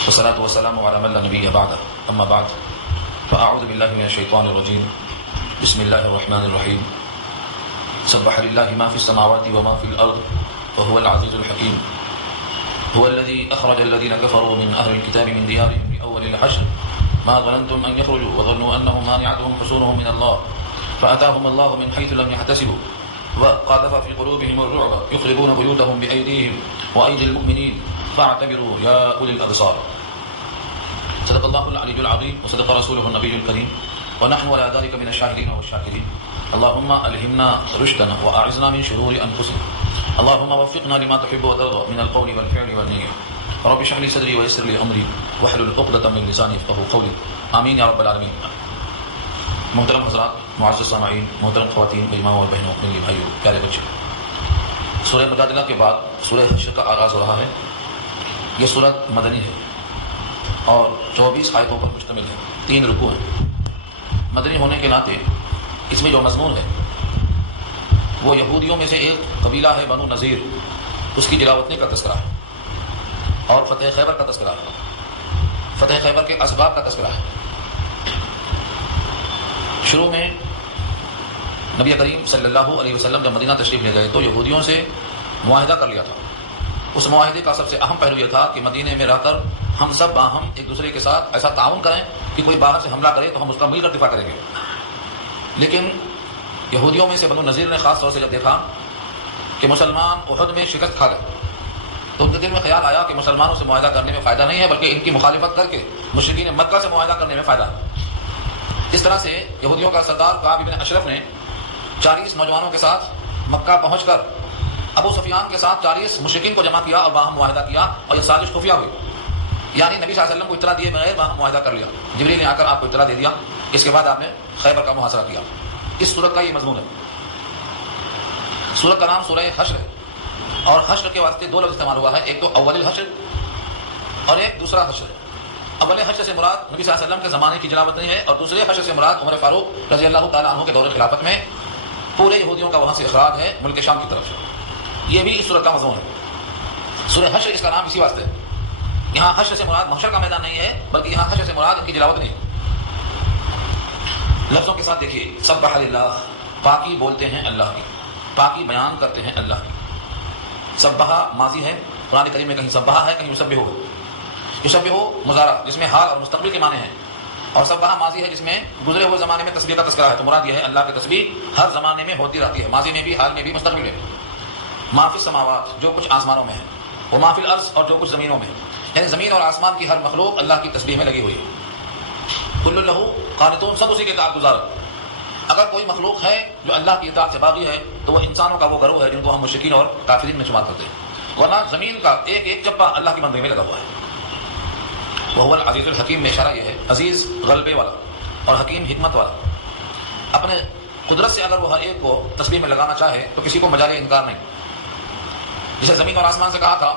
والصلاة والسلام على من لا نبي بعده أما بعد فأعوذ بالله من الشيطان الرجيم بسم الله الرحمن الرحيم سبح لله ما في السماوات وما في الأرض وهو العزيز الحكيم هو الذي أخرج الذين كفروا من أهل الكتاب من ديارهم لأول الحشر ما ظننتم أن يخرجوا وظنوا أنهم مانعتهم حصونهم من الله فأتاهم الله من حيث لم يحتسبوا وقذف في قلوبهم الرعب يخربون بيوتهم بأيديهم وأيدي المؤمنين فاعتبروا يا أولي الأبصار. صدق الله العلي العظيم وصدق رسوله النبي الكريم ونحن على ذلك من الشاهدين والشاكرين. اللهم ألهمنا رشدنا وأعذنا من شرور أنفسنا. اللهم وفقنا لما تحب وترضى من القول والفعل والنية. رب اشرح لي صدري ويسر لي أمري واحلل عقدة من لساني يفقهوا قولي. آمین یا رب العالمین. محترم حضرات، معزز سامعین، محترم خواتین، امام اور بہنوں، میرے بھائیوں، پیارے بچے، سورہ مجادلہ کے بعد سورہ حشر کا آغاز ہو رہا ہے. یہ سورت مدنی ہے اور 24 آیتوں پر مشتمل ہے. 3 رکوع ہیں. مدنی ہونے کے ناطے اس میں جو مضمون ہے وہ یہودیوں میں سے ایک قبیلہ ہے بنو نذیر، اس کی جلاوطنی کا تذکرہ ہے اور فتح خیبر کا تذکرہ ہے. فتح خیبر کے اسباب کا تذکرہ ہے. شروع میں نبی کریم صلی اللہ علیہ وسلم جب مدینہ تشریف لے گئے تو یہودیوں سے معاہدہ کر لیا تھا. اس معاہدے کا سب سے اہم پہلو یہ تھا کہ مدینے میں رہ کر ہم سب باہم ایک دوسرے کے ساتھ ایسا تعاون کریں کہ کوئی باہر سے حملہ کرے تو ہم اس کا مل کر دفاع کریں گے. لیکن یہودیوں میں سے بنو نذیر نے خاص طور سے جب دیکھا کہ مسلمان احد میں شکست کھا گئے تو ان کے دل میں خیال آیا کہ مسلمانوں سے معاہدہ کرنے میں فائدہ نہیں ہے بلکہ ان کی مخالفت کر کے مشرکین مکہ سے معاہدہ کرنے میں فائدہ ہے. اس طرح سے یہودیوں کا سردار کعب بن اشرف نے 40 نوجوانوں کے ساتھ مکہ پہنچ کر ابو سفیان کے ساتھ 40 مشرکین کو جمع کیا اور باہم معاہدہ کیا اور یہ سازش خفیہ ہوئی. یعنی نبی صلی اللہ علیہ وسلم کو اطلاع دیے بغیر باہم معاہدہ کر لیا. جبریل نے آ کر آپ کو اطلاع دے دیا. اس کے بعد آپ نے خیبر کا محاصرہ کیا. اس سورت کا یہ مضمون ہے. سورت کا نام سورہ حشر ہے اور حشر کے واسطے 2 لفظ استعمال ہوا ہے. ایک تو اول الحشر اور ایک دوسرا حشر ہے. اول حشر سے مراد نبی صلی اللہ علیہ وسلم کے زمانے کی جلاوطنی ہے اور دوسرے حشر سے مراد عمر فاروق رضی اللہ تعالیٰ عنہ کے دور خلافت میں پورے یہودیوں کا وہاں سے اخراج ہے ملک شام کی طرف. یہ بھی اس سورت کا مضمون ہے. سورہ حشر اس کا نام اسی واسطے ہے. یہاں حشر سے مراد محشر کا میدان نہیں ہے بلکہ یہاں حشر سے مراد ان کی جلاوطنی ہے. لفظوں کے ساتھ دیکھیے. سبح للہ، پاکی بولتے ہیں اللہ کی، پاکی بیان کرتے ہیں اللہ کی. سبح ماضی ہے، قرآن کریم میں کہیں سبح ہے کہیں یسبح ہے. یسبح مضارع جس میں حال اور مستقبل کے معنی ہیں اور سبح ماضی ہے جس میں گزرے ہوئے زمانے میں تسبیح کا تذکرہ ہے. تو مراد یہ ہے اللہ کی تسبیح ہر زمانے میں ہوتی رہتی ہے، ماضی میں بھی، حال میں بھی، مستقبل میں بھی. ما فی السماوات، جو کچھ آسمانوں میں ہے، و ما فی الارض، اور جو کچھ زمینوں میں ہے. یعنی زمین اور آسمان کی ہر مخلوق اللہ کی تسبیح میں لگی ہوئی ہے. کل لہ قانتون، سب اسی کے اطاعت گزار. اگر کوئی مخلوق ہے جو اللہ کی اطاعت سے باغی ہے تو وہ انسانوں کا وہ گروہ ہے جن کو ہم مشرکین اور کافرین میں شمار کرتے ہیں. ورنہ زمین کا ایک ایک چپا اللہ کی بندگی میں لگا ہوا ہے. وہ العزیز الحکیم میں اشارہ یہ ہے، عزیز غلبے والا اور حکیم حکمت والا. اپنے قدرت سے اگر وہ ہر ایک کو تسبیح میں لگانا چاہے تو کسی کو مجال انکار نہیں. جسے زمین اور آسمان سے کہا تھا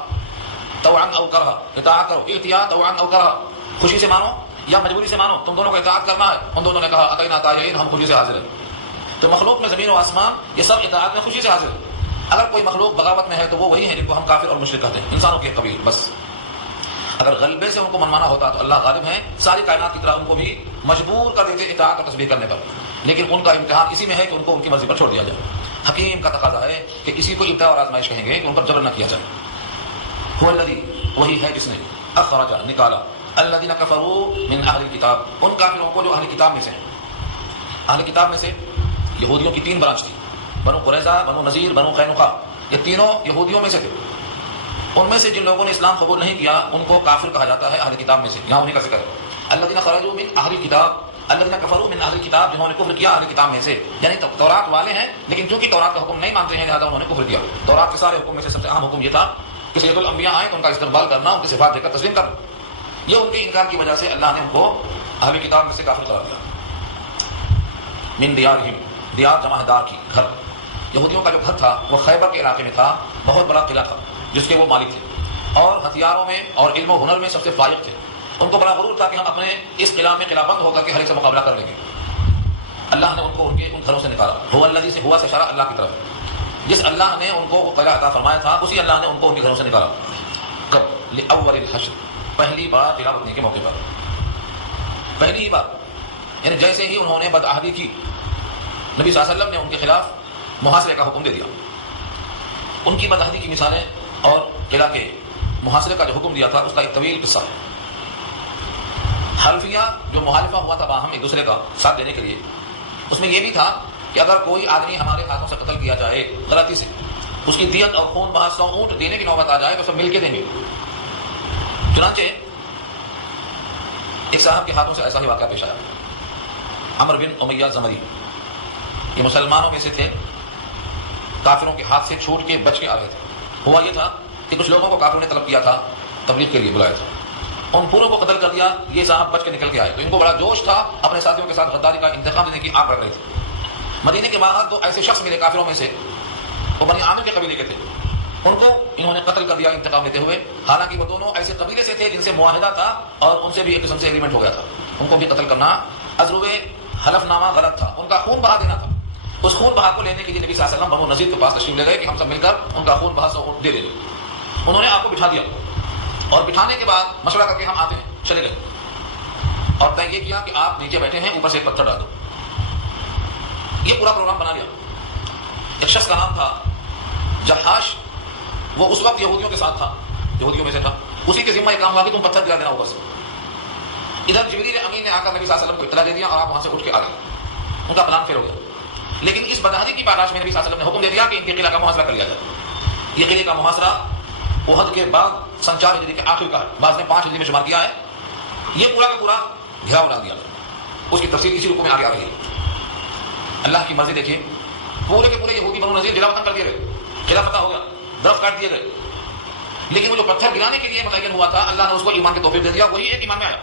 طوعا او کرہا، اطاعت کرو، اطیعا طوعا او کرہا، خوشی سے مانو یا مجبوری سے مانو، تم دونوں کو اطاعت کرنا ہے. ان دونوں نے کہا اطعنا طائعین، ہم خوشی سے حاضر ہیں. تو مخلوق میں زمین و آسمان یہ سب اطاعت میں خوشی سے حاضر ہے. اگر کوئی مخلوق بغاوت میں ہے تو وہ وہی ہے جن کو ہم کافر اور مشرک کہتے ہیں، انسانوں کے قبیل. بس اگر غلبے سے ان کو منوانا ہوتا تو اللہ غالب ہیں، ساری کائنات کی طرح ان کو بھی مجبور کر دیتے اطاعت اور تسبیح کرنے پر. لیکن ان کا امتحان اسی میں ہے کہ ان کو ان کی مرضی پر چھوڑ دیا جائے. حکیم کا تقاضا ہے کہ اسی کو ابتلاء اور آزمائش کہیں گے کہ ان پر جبر نہ کیا جائے. هو الذی، وہی ہے جس نے اخرج، نکالا، الذین کفروا من اہل الکتاب، ان کافروں کو جو اہل کتاب میں سے ہیں. اہل کتاب میں سے یہودیوں کی 3 برانچ تھی، بنو قریظہ، بنو نذیر، بنو قینقاع. یہ تینوں یہودیوں میں سے تھے. ان میں سے جن لوگوں نے اسلام قبول نہیں کیا ان کو کافر کہا جاتا ہے اہل کتاب میں سے. یہاں انہیں کا ذکر ہے. الذین خرجوا من اہل الکتاب، الذین کفروا من اہل الکتاب، جنہوں نے کفر کیا اہل کتاب میں سے. یعنی تورات والے ہیں لیکن چونکہ تورات کا حکم نہیں مانتے ہیں لہذا انہوں نے کفر کیا. تورات کے سارے حکم میں سے سب سے اہم حکم یہ تھا کہ سید الانبیاء آئیں تو ان کا استقبال کرنا، ان کی صفات دے کر تسلیم کرنا. یہ ان کے انکار کی وجہ سے اللہ نے ان کو اہل کتاب میں سے کافر قرار دیا. من دیارہم، دیار جمع ہے دار کی، گھر. یہودیوں کا جو گھر تھا وہ خیبر کے علاقے میں تھا. بہت بڑا قلعہ تھا جس کے وہ مالک تھے اور ہتھیاروں میں اور علم و ہنر میں سب سے فائق تھے. ان کو بڑا غرور تھا کہ ہم اپنے اس قلعہ میں قلعہ بند ہو کر کے ہر ایک سے مقابلہ کر لیں گے. اللہ نے ان کو ان گھروں سے نکالا. هو الذی سے ہوا سے اشارہ اللہ کی طرف. جس اللہ نے ان کو وہ قلعہ عطا فرمایا تھا اسی اللہ نے ان کو ان کے گھروں سے نکالا. کب؟ لأول الحشر، پہلی بار قلعہ بندی کے موقع پر، پہلی ہی بار، یعنی جیسے ہی انہوں نے بدعہدی کی، نبی صلی اللہ علیہ وسلم نے ان کے خلاف محاصرے کا حکم دے دیا. ان کی بدعہدی کی مثالیں اور قلعہ کے محاصرے کا جو حکم دیا تھا اس کا ایک طویل قصہ ہے. حلفیہ جو محالفہ ہوا تھا باہم ایک دوسرے کا ساتھ دینے کے لیے، اس میں یہ بھی تھا کہ اگر کوئی آدمی ہمارے ہاتھوں سے قتل کیا جائے غلطی سے، اس کی دیت اور خون بہا 100 اونٹ دینے کی نوبت آ جائے تو سب مل کے دیں گے. چنانچہ ایک صاحب کے ہاتھوں سے ایسا ہی واقعہ پیش آیا. عمر بن امیہ زمری، یہ مسلمانوں میں سے تھے، کافروں کے ہاتھ سے چھوٹ کے بچ کے آ رہے تھے. ہوا یہ تھا کہ کچھ لوگوں کو کافروں نے طلب کیا تھا، تبلیغ کے لیے بلایا تھا، ان پوروں کو قتل کر دیا. یہ صاحب بچ کے نکل کے آئے تو ان کو بڑا جوش تھا، اپنے ساتھیوں کے ساتھ غداری کا انتقام دینے کی آگ رکھ رہے تھے. مدینے کے باہر تو ایسے شخص ملے کافروں میں سے، وہ بنی عامر کے قبیلے کے تھے، ان کو انہوں نے قتل کر دیا انتقام لیتے ہوئے. حالانکہ وہ دونوں ایسے قبیلے سے تھے جن سے معاہدہ تھا اور ان سے بھی ایک قسم سے ایگریمنٹ ہو گیا تھا. ان کو بھی قتل کرنا، عزلو حلف نامہ غلط تھا، ان کا خون بہا دینا تھا. اس خون بہا کو لینے کے لیے نبی صلی اللہ علیہ وسلم بنو نذیر کے پاس تشریف لے گئے کہ ہم سب مل کر ان کا خون بہا 100 اونٹ دے دیں. انہوں نے آپ کو بٹھا دیا اور بٹھانے کے بعد مشورہ کر کے ہم آتے ہیں، چلے گئے اور طے یہ کیا کہ آپ نیچے بیٹھے ہیں، اوپر سے ایک پتھر ڈال دو. یہ پورا پروگرام بنا لیا. ایک شخص کا نام تھا جہاش، وہ اس وقت یہودیوں کے ساتھ تھا، یہودیوں میں سے تھا. اسی کے ذمہ یہ کام ہوا کہ تم پتھر گرا دینا اوپر سے. ادھر جبریل امین نے آ کر نبی صلی اللہ علیہ وسلم کو اطلاع دے دیا اور آپ وہاں سے اٹھ کے آ گئے. ان کا پلان فیل ہو گیا. لیکن اس بدعہدی کی پاداش میں نبی صلی اللہ علیہ وسلم نے حکم دے دیا کہ ان کے قلعہ کا محاصرہ کر لیا جائے. یہ قلعے کا محاصرہ احد کے بعد سن 4 ہجری کے آخر کا ہے، بعض نے 5 ہجری میں شمار کیا ہے. یہ پورا کا پورا گھیراؤ ڈال دیا. اس کی تفصیل اسی رکوع میں آگے آ رہی ہے. اللہ کی مرضی دیکھیں، پورے کے پورے یہودی بنو نذیر جلا وطن کر دیے گئے، قلعہ فتح ہو گیا، درخت کاٹ دیے گئے. لیکن وہ جو پتھر گرانے کے لیے متعین ہوا تھا، اللہ نے اس کو ایمان کی توفیق دے دیا، وہی ایک ایمان میں آیا.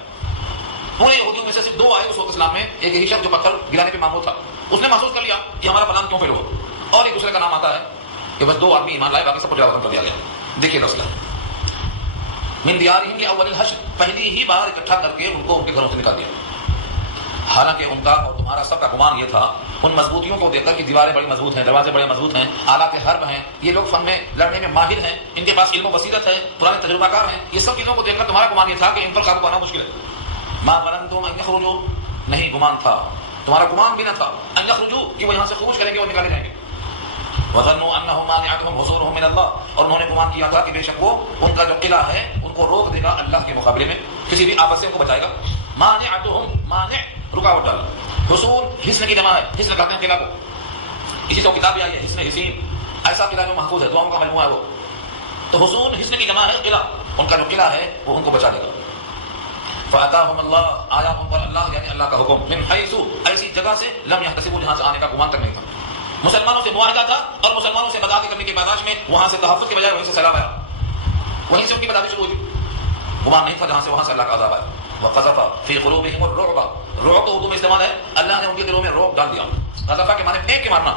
پورے یہودیوں میں سے صرف 2 آئے اس وقت اسلام میں. ایک یہی شخص جو پتھر گرانے پہ معمور تھا، اس نے محسوس کر لیا کہ ہمارا پلان کیوں فیل ہوا، اور ایک دوسرے کا نام آتا ہے کہ بس 2 آدمی ایمان لائے، باقی سب کو جلا وطن کر دیا گیا. دیکھیے رسول من دیارہم لاول الحشر، پہلی ہی بار اکٹھا کر کے ان کو ان کے گھروں سے نکال دیا. حالانکہ ان کا اور تمہارا سب کا گمان یہ تھا ان مضبوطیوں کو دیکھ کر کہ دیواریں بڑی مضبوط ہیں، دروازے بڑے مضبوط ہیں، آلات حرب ہیں، یہ لوگ فن میں لڑنے میں ماہر ہیں، ان کے پاس علم و بصیرت ہے، پرانے تجربہ کار ہیں. یہ سب چیزوں کو دیکھ کر تمہارا گمان یہ تھا کہ ان پر قابو پانا مشکل ہے. ما ظننتم ان یخرجوا، نہیں گمان تھا، تمہارا گمان بھی نہ تھا ان یخرجوا کہ وہ یہاں سے خروج کریں گے اور نکالے جائیں گے. وظنوا انهم مانعتهم حصولهم من الله، اور انہوں نے گمان کیا تھا کہ بے شک وہ ان کا جو قلعہ ہے ان کو روک دے گا اللہ کے مقابلے میں، کسی بھی آفت سے ان کو بچائے گا. مانعتهم، مانع رکاوٹ ڈال، حصول حصن کی جمع ہے، حصن کہتے ہیں قلعہ کو. اسی سے کتاب بھی آئی ہے حصن حصین، ایسا قلعہ جو محفوظ ہے، دعاؤں کا مجموعہ ہے وہ. تو حصول حصن کی جمع ہے قلعہ، ان کا جو قلعہ ہے وہ ان کو بچا لے گا. فاتاهم اللہ، آیا ان پر اللہ یعنی اللہ کا حکم، من حیث، ایسی جگہ سے لم یحتسبوا، جہاں سے آنے کا گمان تک نہیں تھا. مسلمانوں سے معاہدہ تھا اور مسلمانوں سے بدعت کرنے کی پاداش میں وہاں سے تحفظ کے بجائے وہیں سے سیلاب آیا، وہیں سے ان کی بدعت شروع ہوئی. گمان نہیں تھا جہاں سے وہاں سے اللہ کا عذاب آیا. وقذف فی قلوبہم الرعب، رعب تو اردو میں استعمال ہے، اللہ نے ان کے دلوں میں رعب ڈال دیا. قذف کے معنی پھینک کے مارنا،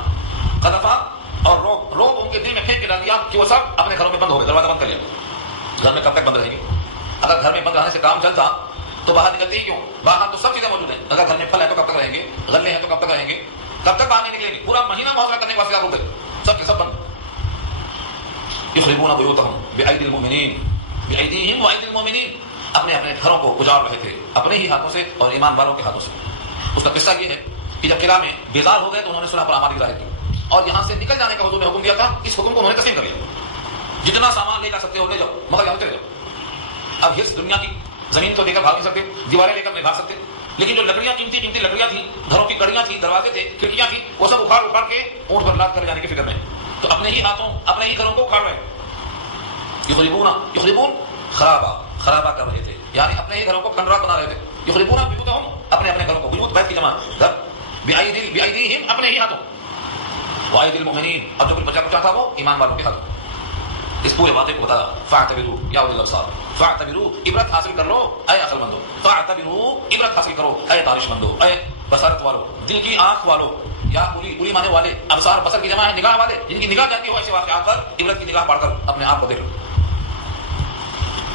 قذف اور رعب، رعب ان کے دل میں پھینک کے ڈال دیا کہ وہ سب اپنے گھروں میں بند ہو گئے، دروازہ بند کر لیا. گھر میں کب تک بند رہیں گے؟ اگر گھر میں بند رہنے سے کام چلتا تو باہر نکلتے ہی کیوں؟ باہر تو سب چیزیں موجود ہیں. اگر گھر میں پھل ہے تو کب تک رہیں گے، غلے ہیں تو کب تک رہیں گے، کب تک باہر نہیں نکلیں گے؟ پورا مہینہ محاصرہ کرنے کے واسطے آپ رک گئے، سب کے سب بند. یخربون بیوتہم بأیدی المؤمنین، بأیدیہم وأیدی المؤمنین، اپنے اپنے گھروں کو اجاڑ رہے تھے اپنے ہی ہاتھوں سے اور ایمان والوں کے ہاتھوں سے. اس کا قصہ یہ ہے کہ جب قلعہ میں بیدار ہو گئے تو انہوں نے صلح پر آمادگی ظاہر کی اور یہاں سے نکل جانے کا حضور نے حکم دیا تھا. اس حکم کو انہوں نے تسلیم کر لیا، جتنا سامان لے جا سکتے ہو لے جاؤ، مگر یہاں چلے جاؤ. اب اس دنیا کی زمین تو لے کر بھاگ نہیں سکتے، دیواریں لے کر نہیں بھاگ سکتے، لیکن جو لکڑیاں قیمتی قیمتی لکڑیاں تھیں، گھروں کی کڑیاں تھیں، دروازے تھے، کھڑکیاں تھیں، وہ سب اکھاڑ اکھاڑ کے اونٹ پر لاد کر جانے کی فکر میں. تو اپنے ہی ہاتھوں اپنے ہی گھروں کو اکھاڑ رہے. یخربون خرابہ کر رہے تھے، یعنی اپنے ہی گھروں کو کھنڈرات بنا رہے تھے. یخربون بیوتہم، اپنے اپنے گھروں کو، بیوت بیت کی جمع گھر، بأیدیہم اپنے ہی ہاتھوں، وأیدی المؤمنین، اب جو کچھ بچا کچا تھا وہ ایمان والوں کے ہاتھوں. اس پورے واقعے کو بتایا. فاعتبروا یا اولي الابصار، فاعتبروا عبرت حاصل کر لو اے عقل مندو، فاعتبروا عبرت حاصل کرو اے دانش مندو، اے بصارت والو، دل کی آنکھ والو. یا اولی مانے والے، ابصار بصر کی جمع ہے نگاہ والے، جن کی نگاہ جاتی ہو ایسے واقعات پر عبرت کی نگاہ پاڑ کر اپنے آپ کو دیکھ لو.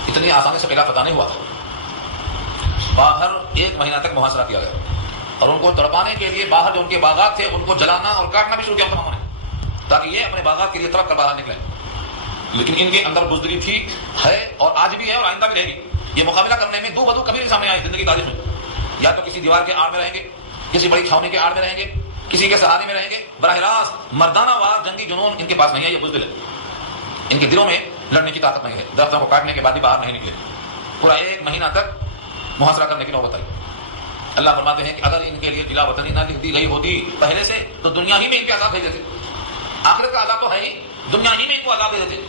اتنی آسانی سے قلعہ فتح نہیں ہوا تھا. باہر 1 مہینہ تک محاصرہ کیا گیا اور ان کو تڑپانے کے لیے باہر جو ان کے باغات تھے ان کو جلانا اور کاٹنا بھی شروع کیا تماموں نے، تاکہ یہ اپنے باغات کے لیے تڑپ کر باہر نکلیں. لیکن ان کے اندر بزدلی تھی، ہے اور آج بھی ہے اور آئندہ بھی رہے گی. یہ مقابلہ کرنے میں دو بدو کبھی نہیں سامنے آئے زندگی تاریخ میں. یا تو کسی دیوار کے آڑ میں رہیں گے, کسی بڑی چھاؤنی کے آڑ میں رہیں گے, کسی کے سہارے میں رہیں گے. براہ راست مردانہ وار جنگی جنون ان کے پاس نہیں ہے, یہ بزدل ہے. ان کے دلوں میں لڑنے کی طاقت نہیں ہے. درختوں کو کاٹنے کے بعد بھی باہر نہیں نکلے, پورا 1 مہینہ تک محاصرہ کرنے کی نوبت آئی. اللہ فرماتے ہیں کہ اگر ان کے لیے جلا وطنی نہ لکھ دی گئی ہوتی پہلے سے تو دنیا ہی میں ان کے عذاب بھیج دیتے. آخرت کا عذاب تو ہے ہی, دنیا ہی میں ان کو عذاب دے دیتے.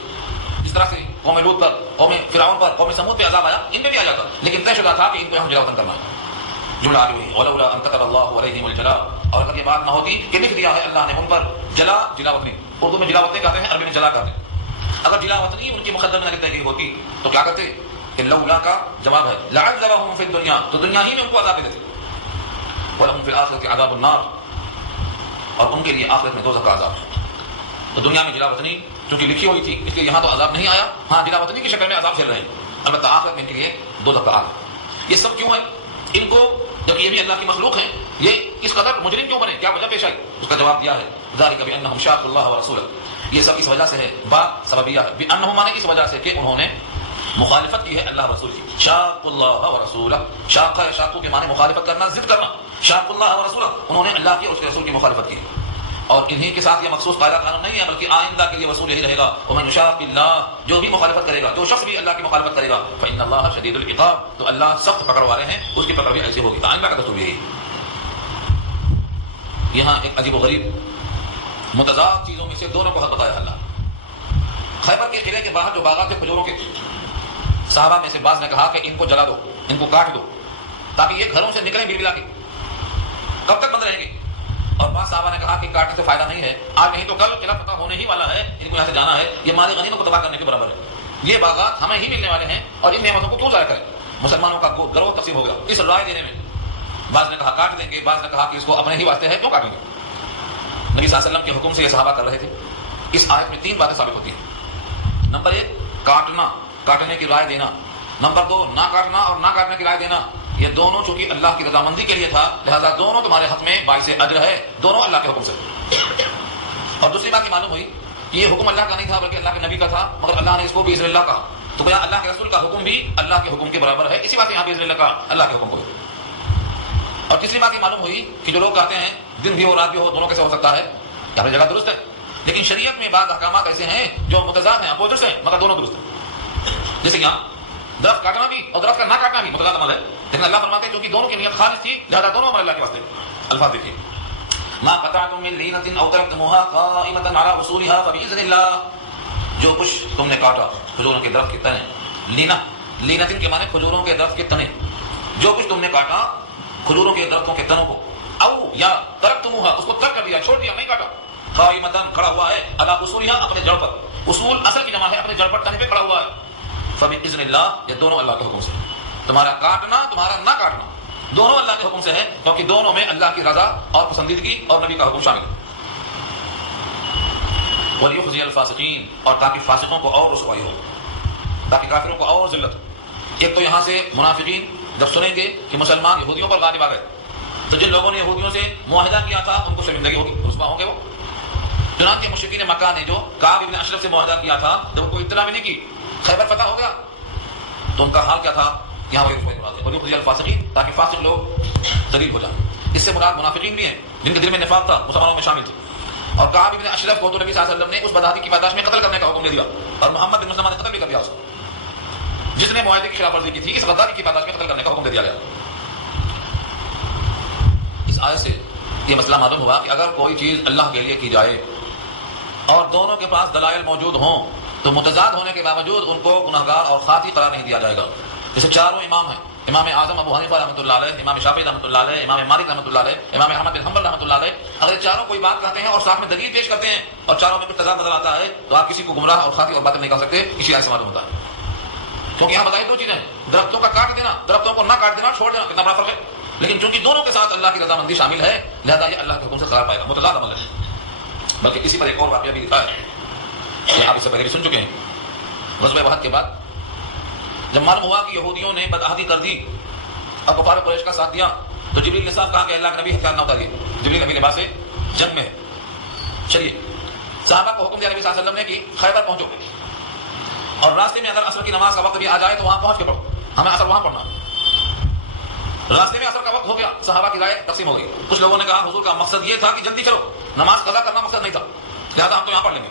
جس طرح سے قوم لوط پر, قوم فرعون پر, قوم سمود پہ عذاب آیا, ان پہ بھی آ جاتا, لیکن طے شدہ تھا کہ ان کو یہاں جلا وطن کرنا ہے. جملہ آگے ہوئی ولولا ان كتب الله عليهم الجلاء, اور اگر یہ بات نہ ہوتی کہ لکھ دیا ہے اللہ نے ان پر جلا وطنی, اردو میں جلا وطنی کہتے ہیں, عربی میں جلا کہتے ہیں. اگر جلا وطنی ان کی مقدر میں نہ لکھ دی گئی ہوتی تو کیا کرتے؟ کہ لولا کا جواب ہے لعذبهم في الدنيا, تو دنیا ہی میں ان کو عذاب دے دیتے. ولهم في الآخرة عذاب النار, اور ان کے لیے آخرت میں دوزخ کا عذاب ہے. تو دنیا میں جلا وطنی چونکہ لکھی ہوئی تھی اس لیے یہاں تو عذاب نہیں آیا, ہاں جلا وطنی کی شکل میں عذاب جھیل رہے ہیں, البتہ آخرت میں ان کے لیے دوزخ کا عذاب. یہ سب کیوں ہے ان کو, جبکہ یہ بھی اللہ کی مخلوق ہیں, یہ اس قدر مجرم کیوں بنے, کیا وجہ پیش آئی؟ اس کا جواب دیا ہے ذالک بانہم شاقوا اللہ ورسولہ, یہ سب اس وجہ سے ہے, بات سببیہ ہے. بانہم مانے اس وجہ سے کہ انہوں نے مخالفت کی ہے اللہ رسول کی. شاقوا اللہ ورسولہ, شاقہ شاقو کے معنی مخالفت کرنا, ضد کرنا. شاقوا اللہ ورسولہ, انہوں نے اللہ کی اور اس کے رسول کی مخالفت کی, اور انہی کے ساتھ یہ مخصوص قاعدہ قانون نہیں ہے بلکہ آئندہ کے لیے وصول یہی رہے گا. ومن یشاق اللہ, جو بھی مخالفت کرے گا, جو شخص بھی اللہ کی مخالفت کرے گا, فإن اللہ شدید العقاب, تو اللہ سخت پکڑ والے ہیں, اس کی پکڑ بھی ایسی ہوگی. آئندہ کا دستور یہی. یہاں ایک عجیب و غریب متضاد چیزوں میں سے دونوں کو حق بتایا اللہ. خیبر کے قلعے کے باہر جو باغات تھے کھجوروں کے, صحابہ میں سے بعض نے کہا کہ ان کو جلا دو, ان کو کاٹ دو, تاکہ یہ گھروں سے نکلیں بلا کے. کب تک بند رہیں گے؟ اور بعض صحابہ نے کہا کہ کاٹنے سے فائدہ نہیں ہے, آج نہیں تو کل قلعہ فتح ہونے ہی والا ہے, ان کو یہاں سے جانا ہے, یہ مال غنیمت کو تباہ کرنے کے برابر ہے. یہ باغات ہمیں ہی ملنے والے ہیں, اور ان نعمتوں کو کیوں ضائع کریں؟ مسلمانوں کا گروہ تقسیم ہو گیا اس رائے دینے میں. بعض نے کہا کاٹ دیں گے, بعض نے کہا کہ اس کو اپنے ہی واسطے ہے, کیوں کاٹیں گے؟ نبی صلی اللہ علیہ وسلم کے حکم سے یہ صحابہ کر رہے تھے. اس آیت میں 3 باتیں ثابت ہوتی ہیں. نمبر 1 کاٹنا, کاٹنے کی رائے دینا. نمبر 2 نہ کاٹنا اور نہ کاٹنے کی رائے دینا. یہ دونوں چونکہ اللہ کی رضامندی کے لیے تھا, لہذا دونوں تمہارے حق میں باعث اجر ہے, دونوں اللہ کے حکم سے. اور دوسری بات یہ معلوم ہوئی کہ یہ حکم اللہ کا نہیں تھا بلکہ اللہ کے نبی کا تھا, مگر اللہ نے اس کو بھی باذن اللہ کہا, تو گویا اللہ کے رسول کا حکم بھی اللہ کے حکم کے برابر ہے. اسی بات یہاں باذن اللہ کہا, اللہ کے حکم کو. اور تیسری بات یہ معلوم ہوئی کہ جو لوگ کہتے ہیں دن بھی ہو رات بھی ہو, دونوں کیسے ہو سکتا ہے, یا پھر جگہ درست ہے, لیکن شریعت میں بعض احکامات ایسے ہیں جو متضاد ہیں, اپوزٹ ہیں, مگر دونوں درست ہیں. جیسے یہاں درخت کاٹنا بھی اور درخت کا نہ کاٹنا بھی متضاد عمل ہے, لیکن اللہ فرماتے ہیں کیونکہ دونوں کی نیت خالص تھی, لہذا دونوں عمل اللہ کے واسطے. الفاظ دیکھیے, ما قطعتم من لینۃ او ترکتموها قائمۃ علی اصولها فباذن اللہ, جو کچھ تم نے کاٹا کھجوروں کے درخت کے تنے, لینۃ کے معنی کھجوروں کے درخت کے تنے, جو کچھ تم نے کاٹا کھجوروں کے درختوں کے تنوں کو, او یا ترکتموها, اس کو ترک کر دیا, چھوڑ دیا, نہیں کاٹا, قائمۃ کھڑا ہوا ہے, علی اصولها, اپنے جڑ پر, اصول اصل کی جمع ہے, اپنے جڑ پر تنے پہ کھڑا ہوا ہے. فباذن اللہ, یہ دونوں اللہ کے حکم سے. تمہارا کاٹنا تمہارا نہ کاٹنا دونوں اللہ کے حکم سے ہے, کیونکہ دونوں میں اللہ کی رضا اور پسندیدگی اور نبی کا حکم شامل ہے. وَلِيُخْزِيَ الْفَاسِقِينَ, اور تاکہ فاسقوں کو اور رسوائی ہو, تاکہ کافروں کو اور ذلت ہو. ایک تو یہاں سے منافقین جب سنیں گے کہ مسلمان یہودیوں پر غالب آ گئے, تو جن لوگوں نے یہودیوں سے معاہدہ کیا تھا ان کو شرمندگی ہوگی, رسوا ہوں گے وہ. چنانچہ مشرکین مکہ نے جو کعب بن اشرف سے معاہدہ کیا تھا, جب ان کو اطلاع ملی کی خیبر فتح ہو گیا, تو ان کا حال کیا تھا؟ یہاں ولیخزی الفاسقین, تاکہ فاسق لوگ ذلیل ہو جائیں. اس سے مراد منافقین بھی ہیں جن کے دل میں نفاق تھا, مسلمانوں میں شامل تھے. اور کعب بن اشرف کو تو نبی صلی اللہ علیہ وسلم نے اس بدعتی کی پاداش میں قتل کرنے کا حکم دے دیا, اور محمد بن مسلمہ نے قتل بھی کر دیا اس کو, جس نے معاہدے کی خلاف ورزی کی تھی. اس غداری کی پاداش میں قتل کرنے کا حکم دے دیا گیا. اس آیت سے یہ مسئلہ معلوم ہوا کہ اگر کوئی چیز اللہ کے لیے کی جائے اور دونوں کے پاس دلائل موجود ہوں, تو متضاد ہونے کے باوجود ان کو گناہگار اور خاطی قرار نہیں دیا جائے گا. جیسے چاروں امام ہیں, امام اعظم ابو حنیفہ رحمۃ اللہ علیہ, امام شافعی رحمۃ اللہ علیہ, امام مالک رحمۃ اللہ علیہ, امام احمد بن حنبل رحمۃ اللہ علیہ, اگر یہ چاروں کوئی بات کہتے ہیں اور ساتھ میں دلیل پیش کرتے ہیں اور چاروں میں کچھ تضاد نظر آتا ہے, تو آپ کسی کو گمراہ اور خاطی اور باطل نہیں کہہ سکتے. اسی آیت سے معلوم ہوتا ہے, کیونکہ یہاں بتائی 2 چیزیں, درختوں کا کاٹ دینا, درختوں کو نہ کاٹ دینا, چھوڑ دینا, کتنا بڑا فرق ہے. لیکن چونکہ دونوں کے ساتھ اللہ کی رضامندی شامل ہے, لہذا یہ اللہ کے حکم سے قرار پائے گا, متضاد عمل ہے. بلکہ اسی پر ایک اور واقعہ بھی لکھا ہے, آپ اس سے پہلے بھی سن چکے ہیں. غزوہ احد کے بعد جب معلوم ہوا کہ یہودیوں نے بدعہدی کر دی اور کفار قریش کا ساتھ دیا, تو جبریل نے صاحب کہا کہ اللہ کے نبی ہتھیار نہ اتاریے, جبریل نبی لباس جنگ میں ہے, چلیے. صحابہ کو حکم دیا نبی صلی اللہ علیہ وسلم نے کہ خیبر پہنچو, اور راستے میں اگر عصر کی نماز کا وقت بھی آ جائے تو وہاں پہنچ کے پڑھو. ہمیں اثر وہاں پڑھنا. راستے میں اثر کا وقت ہو گیا, صحابہ کی رائے تقسیم ہو گئی. کچھ لوگوں نے کہا حضور کا مقصد یہ تھا کہ جلدی چلو, نماز قضا کرنا مقصد نہیں تھا, لہٰذا ہم تو یہاں پڑھ لیں گے.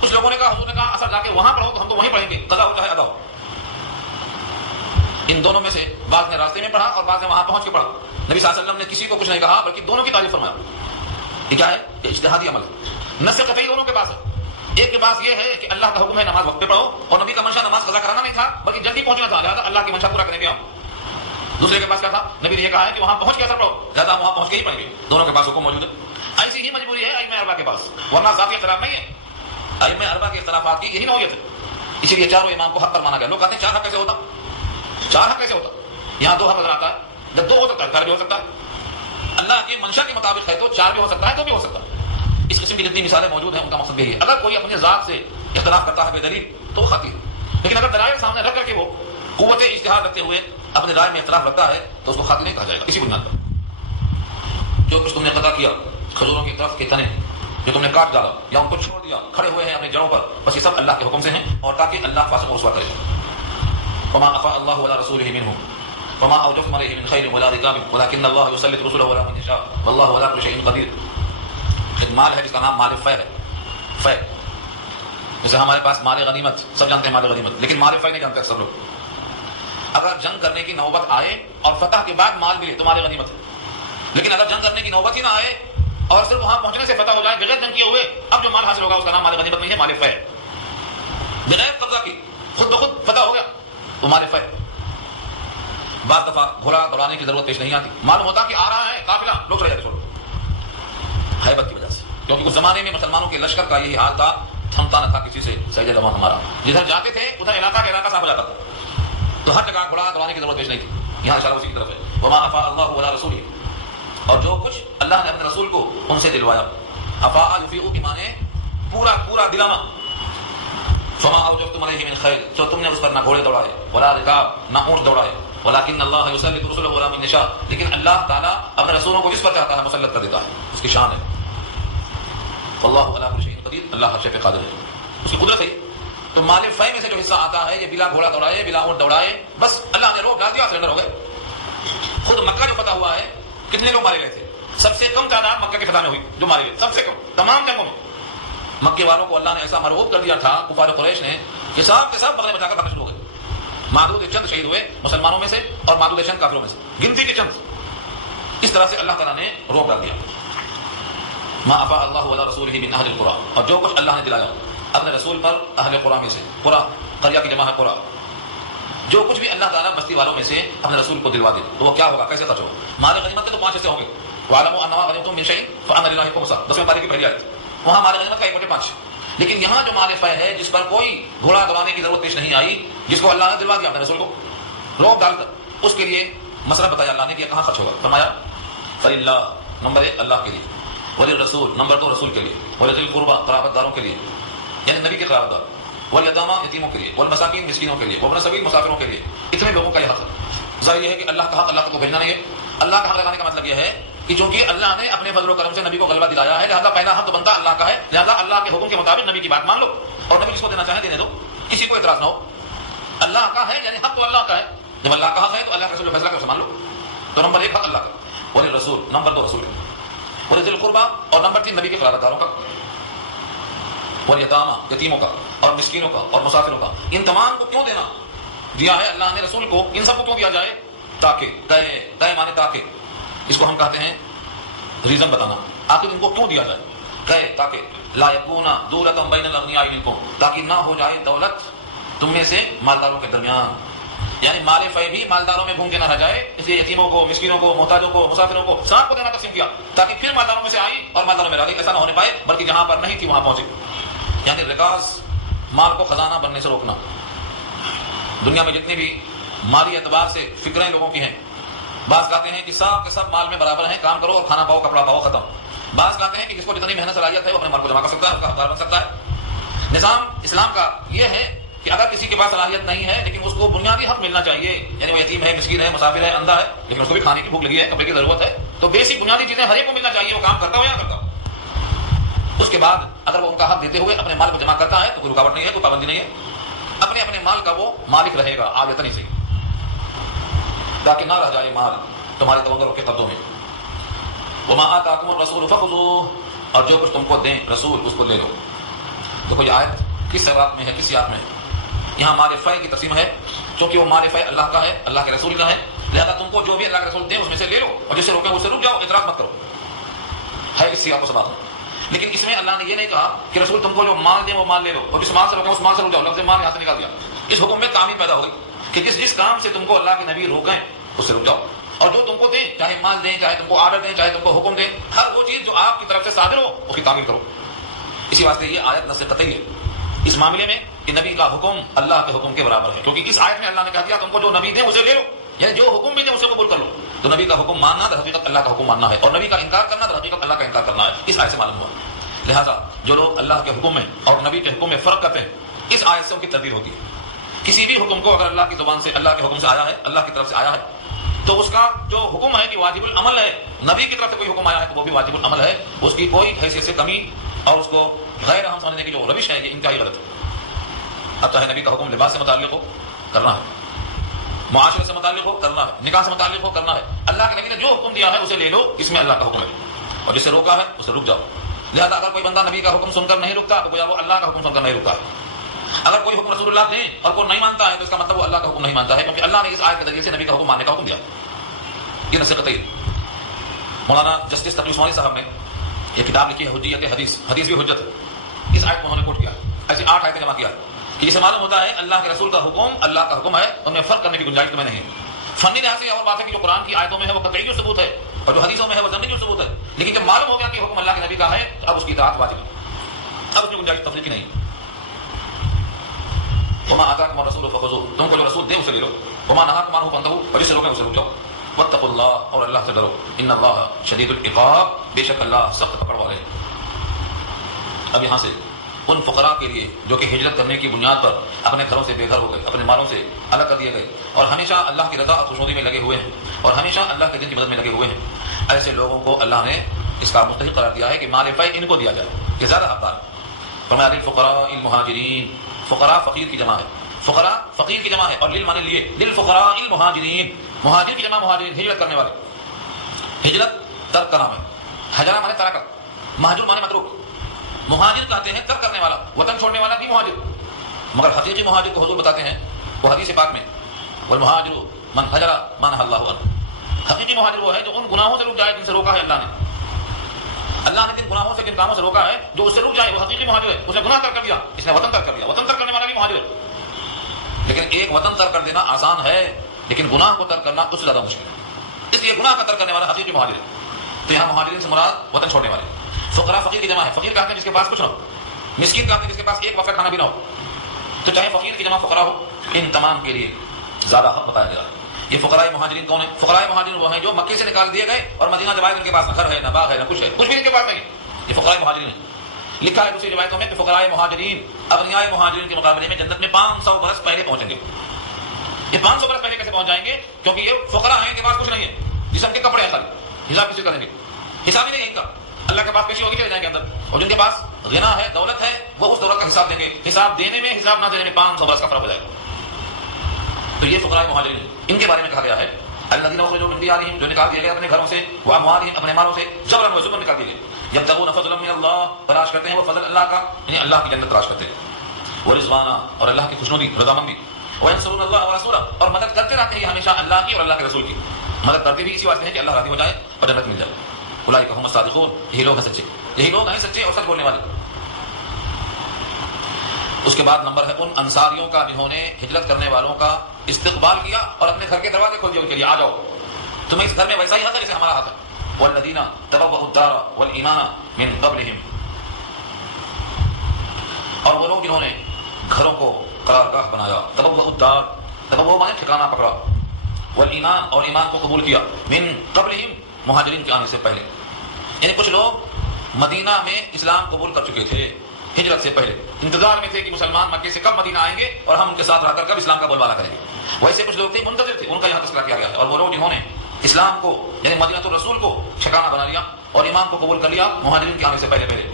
کچھ لوگوں نے کہا حضور نے کہا اثر جا کے وہاں پڑھو تو ہم تو وہیں پڑھیں گے, قضا ہو چاہے ادا ہو. ان دونوں میں سے بعض نے راستے میں پڑھا اور بعض نے وہاں پہنچ کے پڑھا. نبی صلی اللہ علیہ وسلم نے کسی کو کچھ نہیں کہا بلکہ دونوں کی تعریف فرمایا. یہ کیا ہے؟ یہ اجتہادی عمل ہے. نص قطعی دونوں کے پاس ہے. ایک کے پاس یہ ہے کہ اللہ کا حکم ہے نماز وقت پہ پڑھو, اور نبی کا منشا نماز قضا کرانا نہیں تھا بلکہ جلدی پہنچنا تھا, لہٰذا اللہ کی منشا پورا کرنے میں آؤ. دوسرے کے پاس کیا تھا؟ نبی نے یہ کہا ہے کہ وہاں پہنچ کے اثر پڑھو, لہٰذا وہاں پہنچ کے ہی پڑھیں گے. دونوں کے پاس حکم موجود ہے. ایسی ہی مجبوری ہے ائمہ اربعہ کے پاس, ورنہ ذاتی اختلاف نہیں ہے. ائمہ اربعہ کے اختلافات کی یہی نوعیت ہے. اسی لیے چاروں امام کو حق پر مانا گیا. لوگ کہتے ہیں چار حق کیسے ہوتا, چار حق کیسے ہوتا؟ یہاں دو حق نظر آتا ہے. جب دو ہو سکتا ہے چار بھی ہو سکتا ہے. اللہ کی منشا کے مطابق ہے تو چار بھی ہو سکتا ہے, دو بھی ہو سکتا ہے. اس قسم کی جتنی مثالیں موجود ہیں ان کا مقصد یہی ہے. اگر کوئی اپنے ذات سے اختلاف کرتا ہے بے دلیل تو خطی ہے, لیکن اگر دلائل سامنے رکھ کر کے وہ قوت اجتہاد رکھتے ہوئے اپنے رائے میں اختلاف رکھتا ہے تو اس کو خطی نہیں کہا جائے گا. اسی بنیاد پر جو کچھ تم نے قضا کیا, کھجوروں کی طرف کے تنے جو تم نے کاٹ ڈالا یا ان کو چھوڑ دیا, کھڑے ہوئے ہیں اپنی جڑوں پر, بس یہ سب اللہ کے حکم سے ہیں اور تاکہ اللہ فاسق و رسوا کرے. وما افاء الله على رسوله منهم وما اوجفتم عليه من خير ولا ركاب ولكن الله يسلط رسله على من يشاء والله على كل شيء قدير. ایک مال ہے جس کا نام مال فے ہے. فے جیسے ہمارے پاس مال غنیمت, سب جانتے ہیں مال غنیمت, لیکن مال فے نہیں جانتے سب لوگ. اگر جنگ کرنے کی نوبت آئے اور فتح کے بعد مال ملے تو مال غنیمت ہے, لیکن اگر جنگ کرنے کی نوبت ہی نہ آئے اور صرف وہاں پہنچنے سے فتح ہو جائے بغیر جنگ کیے ہوئے, اب جو مال حاصل ہوگا اس کا نام مال غنیمت نہیں ہے, مال فے. بغیر قبضہ کی خود بخود فتح ہو گیا تو مال فے. بعض دفعہ گھوڑا دوڑانے کی ضرورت پیش نہیں آتی, معلوم ہوتا کہ آ رہا ہے قافلہ, لوگ چلے جاتے چھوڑو, ہیبت کی وجہ سے. کیونکہ اس زمانے میں مسلمانوں کے لشکر کا یہی حال تھا, تھمتا نہ تھا کسی سے سید رواں ہمارا. جدھر جاتے تھے ادھر علاقہ کا علاقہ صاف ہو جاتا تھا, تو ہر جگہ گھوڑا دوڑانے کی ضرورت پیش نہیں تھی. یہاں اشارہ اسی کی طرف ہے. وما افاء اللہ علی رسولہ, اور جو کچھ اللہ نے اپنے رسول کو ان سے دلوایا. افاء یفیء کے معنی پورا پورا دلانا. فما اوجفتم علیہ من خیر, جو تم نے اس پر نہ گھوڑے دوڑائے, ولا رکاب, نہ اونٹ دوڑائے, ولكن اللہ یسلط رسلہ علی من یشاء, لیکن اللہ تعالیٰ اپنے رسولوں کو جس پر چاہتا ہے مسلط کر دیتا ہے, اس کی شان ہے. واللہ علی کل شیء قدیر, اللہ ہر شے پہ قادر ہے, اس کی قدرت ہے. تو مال فے میں سے جو حصہ آتا ہے یہ بلا گھوڑا دوڑائے, بلا اونٹ دوڑائے, بس اللہ نے روک ڈال دیا, سرنڈر ہو گئے. خود مکہ جو فتح ہوا ہے کتنے لوگ مارے گئے تھے؟ سب سے کم تعداد مکہ کے فتح میں ہوئی جو مارے گئے, سب سے کم تمام جنگوں میں. مکے والوں کو اللہ نے ایسا مرغوب کر دیا تھا کفار قریش نے کہ سب کے سب بغلے میں جا کر داخل ہو گئے. معدود چند شہید ہوئے مسلمانوں میں سے اور معدود چند کافروں میں سے, گنتی کے چند. اس طرح سے اللہ تعالیٰ نے روک ڈال دیا. ما افاء اللہ علی رسولہ من اہل القری, اور جو کچھ اللہ نے دلایا اپنے رسول پر اہل قرآن میں سے, قرآ قریہ کی جمع ہے قرآ, جو کچھ بھی اللہ تعالیٰ بستی والوں میں سے اپنے رسول کو دلوا دے تو وہ کیا ہوگا, کیسے خرچ ہوگا. مال غنیمت کے تو 5 حصے ہوں گے. وَاعْلَمُوا أَنَّمَا غَنِمْتُم مِّن شَيْءٍ فَأَنَّ لِلَّهِ خُمُسَهُ, 10ویں پارے کی پہلی آیت. وہاں مال غنیمت کا 1/5. لیکن یہاں جو مال فے ہے جس پر کوئی گھوڑا دوڑانے کی ضرورت پیش نہیں آئی, جس کو اللہ نے دلوا دیا اپنے رسول کو روک ڈال کر, اس کے لیے مسئلہ بتایا اللہ نے کہ کہاں خرچ ہوگا. فرمایا فَلِلَّهِ, نمبر 1 اللہ کے لیے, وَلِلرَّسُولِ, نمبر 2 رسول کے لیے, وَلِذِي الْقُرْبَىٰ, قرابت داروں کے لیے یعنی نبی کے قرابت دار, والیتامیٰ, یتیموں کے لیے, والمساکین, مسکینوں کے لیے, وابن السبیل, مسافروں کے لیے. اتنے لوگوں کا یہ حق ہے. ظاہر یہ ہے کہ اللہ کا حق اللہ کو بھیجنا نہیں ہے. اللہ کا حق لگانے کا مطلب یہ ہے کہ چونکہ اللہ نے اپنے فضل و کرم سے نبی کو غلبہ دلایا ہے, لہذا پہلا حق تو بنتا اللہ کا ہے, لہذا اللہ کے حکم کے مطابق نبی کی بات مان لو, اور نبی جس کو دینا چاہے دینے دو, کسی کو اعتراض نہ ہو. اللہ کا ہے یعنی حق تو اللہ کا ہے, جب اللہ کا حق ہے تو اللہ کے رسول فیصلہ کر مان لو. تو نمبر 1 حق اللہ کا, وللرسول, نمبر 2 رسول, ولذی القربیٰ, اور نمبر 3 نبی کے قرابت داروں کا, والیتامیٰ, یتیموں کا, اور مسکینوں کا, اور مسافروں کا. ان تمام کو کیوں دینا دیا ہے اللہ نے رسول کو, ان سب کو کیوں دیا جائے؟ تاکہ, دے مانے تاکہ, اس کو ہم کہتے ہیں ریزن بتانا. آخر ان کو کیوں دیا جائے؟ کہ تاکہ لا یکون دولۃ بین الاغنیاء منکم, تاکہ نہ ہو جائے دولت تم میں سے مالداروں کے درمیان, یعنی مال فے بھی مالداروں میں گھوم کے نہ رہ جائے. اس لیے یتیموں کو, مسکینوں کو, محتاجوں کو, مسافروں کو, سب کو دینا تقسیم کیا تاکہ پھر مالداروں میں سے آئی اور مالداروں میں رہ گئی. ایسا نہ ہونے پائے بلکہ جہاں پر نہیں تھی وہاں پہنچے. یعنی رکاز, مال کو خزانہ بننے سے روکنا. دنیا میں جتنی بھی مالی اعتبار سے فکریں لوگوں کی ہیں, بعض کہتے ہیں کہ سب کے سب مال میں برابر ہیں, کام کرو اور کھانا پاؤ, کپڑا پاؤ, ختم. بعض کہتے ہیں کہ جس کو جتنی محنت صلاحیت ہے وہ اپنے مال کو جمع کر سکتا ہے, اس کا حقدار بن سکتا ہے. نظام اسلام کا یہ ہے کہ اگر کسی کے پاس صلاحیت نہیں ہے لیکن اس کو بنیادی حق ملنا چاہیے, یعنی وہ یتیم ہے, مسکین ہے, مسافر ہے, اندھا ہے, لیکن اس کو بھی کھانے کی بھوک لگی ہے, کپڑے کی ضرورت ہے, تو بیسک بنیادی چیزیں ہر ایک کو ملنا چاہیے, وہ کام کرتا ہو یا نہ کرتا ہو. اس کے بعد اگر وہ ان کا حق دیتے ہوئے اپنے مال کو جمع کرتا ہے تو کوئی رکاوٹ نہیں ہے, کوئی پابندی نہیں ہے. اپنے اپنے مال کا وہ مالک رہے گا, آگے نہیں صحیح. تاکہ نہ رہ جائے مال تمہارے تونگروں کے قبضوں میں. وما آتاکم الرسول فخذوہ، اور جو کچھ تم کو دیں رسول اس کو لے لو. تو کوئی آیت کس سبات میں ہے، کس سیاق میں ہے؟ یہاں مال فے کی تقسیم ہے، کیونکہ وہ مال فے اللہ کا ہے، اللہ کے رسول کا ہے، لہذا تم کو جو بھی اللہ کے رسول دیں اس میں سے لے لو، اور جس سے روکیں اس سے رک جاؤ، اعتراض مت کرو. ہے اس سیاق و سبات میں. لیکن اس میں اللہ نے یہ نہیں کہا کہ رسول تم کو جو مال دیں وہ مال لے لو، اور جس مال سے روکیں اس مال سے رک جاؤ. لفظ مال یہاں سے نکال دیا. اس حکم میں تعمیم پیدا ہو گئی کہ جس کام سے تم کو اللہ کے نبی روکیں اس سے رک جاؤ، اور جو تم کو دیں، چاہے مال دیں، چاہے تم کو آرڈر دیں، چاہے تم کو حکم دیں، ہر وہ چیز جو آپ کی طرف سے صادر ہو اس کی تعمیر کرو. اسی واسطے یہ آیت نص قطعی ہے اس معاملے میں کہ نبی کا حکم اللہ کے حکم کے برابر ہے، کیونکہ اس آیت میں اللہ نے کہا دیا تم کو جو نبی دیں اسے لے لو، یعنی جو حکم بھی دیں اسے قبول کر لو. تو نبی کا حکم ماننا در حقیقت اللہ کا حکم ماننا ہے، اور نبی کا انکار کرنا در حقیقت اللہ کا انکار کرنا ہے. اس آیت سے معلوم ہوا. لہذا جو لوگ اللہ کے حکم میں اور نبی کے حکم میں فرق کرتے ہیں، اس آیت سے ان کی تردید ہوتی ہے. کسی بھی حکم کو اگر اللہ کی زبان سے، اللہ کے حکم سے آیا ہے، اللہ کی طرف سے آیا ہے، تو اس کا جو حکم ہے کہ واجب العمل ہے، نبی کی طرف سے کوئی حکم آیا ہے تو وہ بھی واجب العمل ہے. اس کی کوئی حیثیت سے کمی اور اس کو غیر اہم سمجھنے کی جو روش ہے یہ انتہائی غلط ہے. اب چاہے نبی کا حکم لباس سے متعلق ہو کرنا ہے، معاشرے سے متعلق ہو کرنا ہے، نکاح سے متعلق ہو کرنا ہے. اللہ کے نبی نے جو حکم دیا ہے اسے لے لو، اس میں اللہ کا حکم ہے، اور جسے روکا ہے اسے رک جاؤ. لہذا اگر کوئی بندہ نبی کا حکم سن کر نہیں رکتا تو گویا وہ اللہ کا حکم سن کر نہیں رکتا ہے. اگر کوئی حکم رسول اللہ دیں اور کوئی نہیں مانتا ہے تو اس کا مطلب وہ اللہ کا حکم نہیں مانتا ہے، کیونکہ اللہ نے اس آیت کے ذریعے سے نبی کا حکم ماننے کا حکم دیا. یہ نص قطعی. مولانا جسٹس تقی عثمانی صاحب نے یہ کتاب لکھی ہے حجیت حدیث، حدیث بھی حجت ہے. اس آیت کو انہوں نے کوٹ کیا، ایسی 8 آیتیں جمع کیا کہ اسے معلوم ہوتا ہے اللہ کے رسول کا حکم اللہ کا حکم ہے، ان میں فرق کرنے کی گنجائش تمہیں نہیں ہے. فنی لحاظ سے اور بات ہے کہ جو قرآن کی آیتوں میں ہے وہ قطعی جو ثبوت ہے، اور جو حدیثوں میں ہے وہ ضمنی جو ثبوت ہے. لیکن جب معلوم ہو گیا کہ حکم اللہ کے نبی کا ہے تو اب اس کی اطاعت واجب ہے، اب اس میں گنجائش تفریقی نہیں. وما آتاکم الرسول فخذوہ، تم کو جو رسول دے اسے لے لو. وما نہاکم عنہ فانتہوا، اور جس سے روکے اسے رک جاؤ. واتقوا اللہ، اور اللہ سے ڈرو. ان اللہ شدید العقاب، بے شک اللہ سخت پکڑ والے ہیں. اب یہاں سے ان فقراء کے لیے جو کہ ہجرت کرنے کی بنیاد پر اپنے گھروں سے بے گھر ہو گئے، اپنے مالوں سے الگ کر دیے گئے، اور ہمیشہ اللہ کی رضا اور خوشنودی میں لگے ہوئے ہیں، اور ہمیشہ اللہ کے دین کی مدد میں لگے ہوئے ہیں، ایسے لوگوں کو اللہ نے اس کا مستحق قرار دیا ہے کہ مال فے ان کو دیا جائے، یہ زیادہ حقدار. فرمایا للفقراء المہاجرین، فقراء فقیر کی جمع ہے، فقراء فقیر کی جمع ہے، اور لل مانے لیے، للفقراء المہاجرین، مہاجر کی جمع مہاجرین، ہجرت کرنے والے. ہجرت ترک کا نام ہے، ہجرہ مانے ترک، مہجور مانے متروک. مہاجر کہتے ہیں ترک کرنے والا، وطن چھوڑنے والا بھی مہاجر. مگر حقیقی مہاجر کو حضور بتاتے ہیں وہ حدیث پاک میں، والمہاجر من ہجر ما نہى اللہ عنہ. حقیقی مہاجر وہ ہے جو ان گناہوں سے رک جائے جن سے روکا ہے اللہ نے. اللہ نے جن گناہوں سے، جن کاموں سے روکا ہے، جو اس سے رک جائے وہ حقیقی مہاجر ہے. اس نے گناہ ترک کر دیا، اس نے وطن ترک کر دیا. وطن ترک کرنے والا بھی مہاجر ہے. لیکن ایک وطن ترک کر دینا آسان ہے، لیکن گناہ کو ترک کرنا اس سے زیادہ مشکل ہے. اس لیے گناہ کا ترک کرنے والا حقیقی مہاجر ہے. تو یہاں مہاجرین سے مراد وطن چھوڑنے والے. فقراء فقیر کی جمع ہے، فقیر کہتے ہیں جس کے پاس کچھ نہ ہو، مسکین کہتے ہیں جس کے پاس ایک وقت کھانا بھی نہ ہو. تو چاہے فقیر کی جمع فقراء ہو، ان تمام کے لیے زیادہ حق بتایا گیا. یہ فقراء مہاجرین کون ہیں؟ فقراء مہاجرین وہ ہیں جو مکے سے نکال دیے گئے اور مدینہ جب آئے ان کے پاس نہ گھر ہے، نہ باغ ہے، نہ کچھ ہے، کچھ بھی ان کے پاس نہیں ہے. یہ فقراء مہاجرین ہیں. لکھا ہے دوسری روایتوں میں کہ فقراء مہاجرین اغنیاء مہاجرین کے مقابلے میں جنت میں 500 برس پہلے پہنچیں گے. یہ 500 برس پہلے کیسے پہنچ جائیں گے؟ کیونکہ یہ فقراء ہیں، ان کے پاس کچھ نہیں ہے، جسم کے کپڑے ہیں خالی، حساب کسی کریں گے، حساب ہی نہیں ہے ان کا. اللہ کے پاس پیشی ہوگی چلے جائیں گے اندر. اور جن کے پاس غنا ہے، دولت ہے، وہ اس دولت کا حساب دیں گے. حساب دینے میں، حساب نہ دینے میں 500 برس کا فرق ہو جائے گا. تو یہ فقراء مہاجرین، ان کے بارے میں کہا گیا ہے الذین اخرجوا من دیارہم، جو نکال دیے گئے اپنے گھروں سے، واموالہم، اپنے مالوں سے، جبرا و ظلم نکال دیے گئے. یبتغون فضلا من اللہ، تلاش کرتے ہیں وہ فضل اللہ کا، یعنی اللہ کی جنت تلاش کرتے ہیں. ورضوانا، اور اللہ کی خوشنودی، رضامندی. وینصرون اللہ ورسولہ، اور مدد کرتے رہتے ہیں ہمیشہ اللہ کی اور اللہ کے رسول کی. مدد کرتے بھی اسی واسطے ہیں کہ اللہ راضی ہو جائے اور جنت مل جائے. اولئک هم الصادقون، یہی لوگ ہیں سچے، یہی لوگ ہیں سچے اور سچ بولنے والے. اس کے بعد نمبر ہے ان انصاریوں کا جنہوں نے ہجرت کرنے والوں کا استقبال کیا اور اپنے گھر کے دروازے کھول دیے ان کے لیے، آ جاؤ، تمہیں اس گھر میں ویسا ہی حق ہے جیسے ہمارا حق ہے. والذین تبوؤا الدار والایمان من قبلہم، اور وہ لوگ جنہوں نے گھروں کو قرارگاہ بنایا. تبوؤا الدار، تبوؤ مانے ٹھکانہ پکڑا، والایمان، اور ایمان کو قبول کیا، من قبلہم، مہاجرین کے آنے سے پہلے. یعنی کچھ لوگ مدینہ میں اسلام قبول کر چکے تھے ہجرت سے پہلے، انتظار میں تھے کہ مسلمان مکے سے کب مدینہ آئیں گے اور ہم ان کے ساتھ رہ کر کب اسلام کا بول بالا کریں گے. ویسے کچھ لوگ تھے منتظر تھے، ان کا یہاں تذکرہ کیا گیا ہے. اور وہ لوگ جنہوں نے اسلام کو یعنی مدینہ الرسول کو ٹھکانہ بنا لیا اور ایمان کو قبول کر لیا مہاجرین کے آنے سے پہلے پہلے،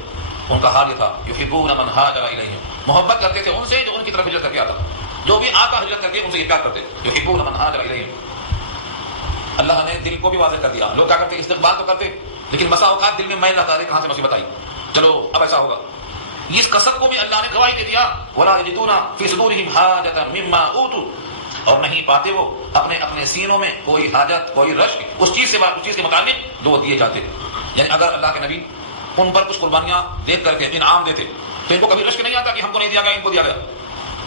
ان کا حال یہ تھا یحبون من ہاجر الیہم، محبت کرتے تھے ان سے جو ان کی طرف ہجرت کر کے آتا. جو بھی آتا ہجرت کر کے ان سے یہ پیار کرتے، یحبون من ہاجر الیہم. اللہ نے دل کو بھی واضح کر دیا. لوگ کیا کرتے استقبال تو کرتے لیکن بسا اوقات دل میں میل رہتا ہے کہاں سے مصیبت آئی, چلو اب ایسا ہوگا. اس قسم کو بھی اللہ نے گواہی دے دیا ولا یجدون فی صدورہم حاجۃ مما اوتوا, اور نہیں پاتے وہ اپنے اپنے سینوں میں کوئی حاجت کوئی رشک اس چیز کے متعلق جو دیے جاتے. یعنی اگر اللہ کے نبی ان پر کچھ قربانیاں دیکھ کر کے انعام دیتے تو ان کو کبھی رشک نہیں آتا کہ ہم کو نہیں دیا گیا ان کو دیا گیا.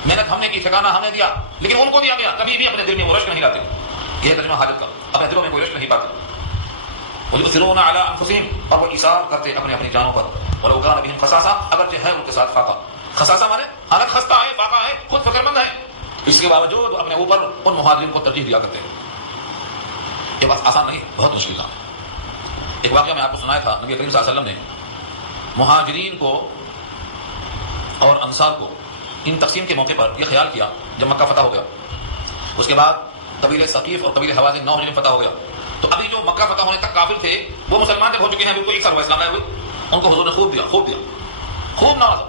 محنت ہم نے کی, ٹھکانہ ہم نے دیا لیکن ان کو دیا گیا, کبھی بھی اپنے دل میں وہ رشک نہیں لاتے. یہ ترجمہ حاجت کا, اپنے دلوں میں کوئی رشک نہیں پاتے. وَيُؤْثِرُونَ عَلَىٰ أَنفُسِهِمْ, اور وہ ایثار کرتے اپنے اپنی جانوں پر. وَلَوْ كَانَ بِهِمْ خَصَاصَةٌ, اگرچہ ہے ان کے ساتھ فاقہ. خصاصہ مانے حالت خستہ ہے, فاقہ ہے, خود فکر مند ہے, اس کے باوجود اپنے اوپر ان مہاجرین کو ترجیح دیا کرتے ہیں. یہ بات آسان نہیں, بہت مشکل کام ہے. ایک واقعہ میں آپ کو سنایا تھا, نبی کریم صلی اللہ علیہ وسلم نے مہاجرین کو اور انصار کو ان تقسیم کے موقع پر یہ خیال کیا جب مکہ فتح ہو گیا, اس کے بعد قبیلہ ثقیف اور قبیلہ حوازن 9 ہجری میں فتح ہو گیا, تو ابھی جو مکہ فتح ہونے تک کافر تھے وہ مسلمان جب ہو چکے ہیں, بالکل ایک سال ہوا اسلام آئے ہوئے, ان کو حضور نے خوب نوازا.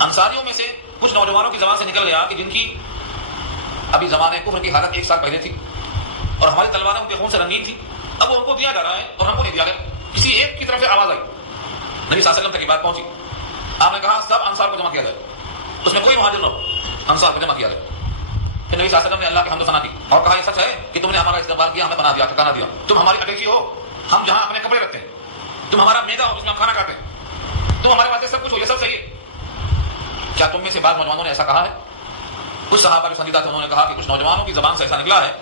انصاریوں میں سے کچھ نوجوانوں کی زبان سے نکل گیا کہ جن کی ابھی زمانے کفر کی حالت ایک سال پہلے تھی اور ہماری تلواریں ان کے خون سے رنگین تھی, اب وہ ان کو دیا جا رہا ہے اور ہم کو نہیں دیا گیا. کسی ایک کی طرف سے آواز آئی, نبی صلی اللہ علیہ وسلم تک یہ بات پہنچی. آپ نے کہا سب انصار کو جمع کیا جائے, اس میں کوئی مہاجر نہ ہو, انصار کو جمع کیا جائے. پھر نبی صلی اللہ علیہ وسلم نے اللہ کی حمد و ثنا کی اور کہا یہ سچ ہے کہ تم نے ہمارا استقبال کیا, ہمیں بنا دیا, ٹھکانہ دیا. تم ہماری اٹیچی ہو, ہم جہاں اپنے کپڑے رکھتے ہیں, تم ہمارا میدا ہو جس میں ہم کھانا کھاتے ہیں, تم ہمارے پاس سب کچھ ہو, یہ سب صحیح ہے. کیا تم میں سے بعض نوجوانوں نے ایسا کہا ہے؟ کچھ صحابہ جو سنجیدہ تھے انہوں نے کہا کہ کچھ نوجوانوں کی زبان سے ایسا نکلا ہے,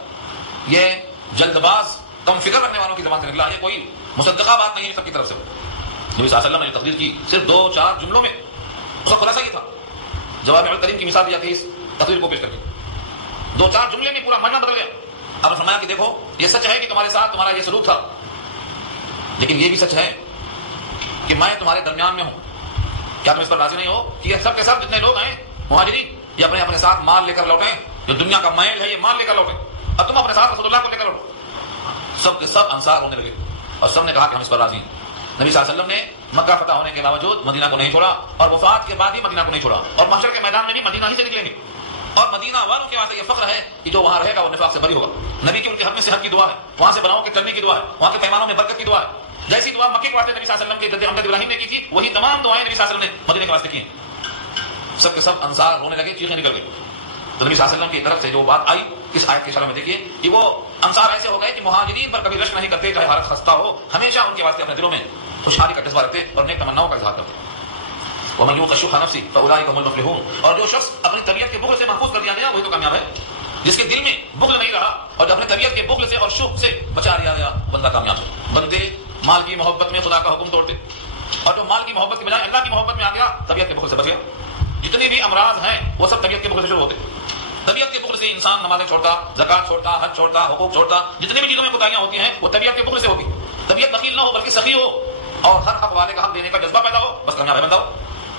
یہ جلد باز کم فکر رکھنے والوں کی زبان سے نکلا ہے, یہ کوئی مصدقہ بات نہیں ہے سب کی طرف سے. نبی صلی اللہ علیہ وسلم نے جو تقریر کی صرف 2-4 جملوں میں, اس کا خلاصہ یہ تھا, جوامع الکلیم کی مثال دی جاتی ہے اس تقریر کو پیش کر کے. 2-4 جملے میں پورا معنی بدل گیا. آپ نے فرمایا کہ دیکھو یہ سچ ہے کہ تمہارے ساتھ تمہارا یہ سلوک تھا, لیکن یہ بھی سچ ہے کہ میں تمہارے درمیان میں ہوں. کیا تم اس پر راضی نہیں ہو کہ یہ سب کے سب جتنے لوگ ہیں مہاجرین, یہ اپنے اپنے ساتھ مال لے کر لوٹیں, جو دنیا کا میل ہے یہ مال لے کر لوٹیں, اب تم اپنے ساتھ رسول اللہ کو لے کر لوٹو. سب کے سب انصار ہونے لگے اور سب نے کہا کہ ہم اس پر راضی ہیں. نبی صلی اللہ علیہ وسلم نے مکہ فتح ہونے کے باوجود مدینہ کو نہیں چھوڑا, اور وفات کے بعد بھی مدینہ کو نہیں چھوڑا, اور محشر کے میدان میں بھی مدینہ ہی سے نکلیں گے. اور مدینہ والوں کے واسطے یہ فخر ہے کہ جو وہاں رہے گا وہ نفاق سے بری ہوگا. نبی کی ان کے حق میں صحت کی دعا ہے, وہاں سے بناؤ کے چلنے کی دعا ہے, وہاں کے پیمانوں میں برکت کی دعا ہے. جیسی دعا مکے کے واسطے نبی صلی اللہ علیہ وسلم کے جد امجد ابراہیم نے کی تھی, وہی تمام دعائیں نبی صلی اللہ علیہ وسلم نے مدینے کے واسطے کی ہیں. سب کے سب انصار رونے لگے, چیخیں نکل گئی. تو نبی صلی اللہ علیہ وسلم کی طرف سے جو بات آئی اس آیت کے شرح میں دیکھیے کہ وہ انصار ایسے ہو گئے کہ مہاجرین پر کبھی رشک نہیں کرتے, چاہے حالت خستہ ہو, ہمیشہ ان کے واسطے اپنے دلوں میں خوشحالی کا جذبہ رکھتے اور نیک تمناؤں کا اظہار کرتے. وَمَن يُوقَ شُحَّ نَفْسِهِ فَأُولَٰئِكَ هُمُ الْمُفْلِحُونَ, اور جو شخص اپنی طبیعت کے بخل سے محفوظ کر دیا گیا وہی تو کامیاب ہے. جس کے دل میں بخل نہیں رہا اور جو اپنے طبیعت کے بخل سے اور شح سے بچا لیا گیا, بندہ کامیاب ہے. بندے مال کی محبت میں خدا کا حکم توڑتے, اور جو مال کی محبت کے بجائے اللہ کی محبت میں آ گیا طبیعت کے بخل سے بچ گیا. جتنے بھی امراض ہیں وہ سب طبیعت کے بخل سے شروع ہوتے. طبیعت کے بخل سے انسان نمازیں چھوڑتا, زکات چھوڑتا, حج چھوڑتا, حقوق چھوڑتا, جتنی بھی چیزوں میں کوتاہیاں ہوتی ہیں وہ طبیعت کے بخل سے ہوتی. طبیعت بخیل نہ ہو بلکہ سخی ہو اور ہر حق والے کا حق دینے کا جذبہ پیدا ہو, بس کامیاب بندہ ہو.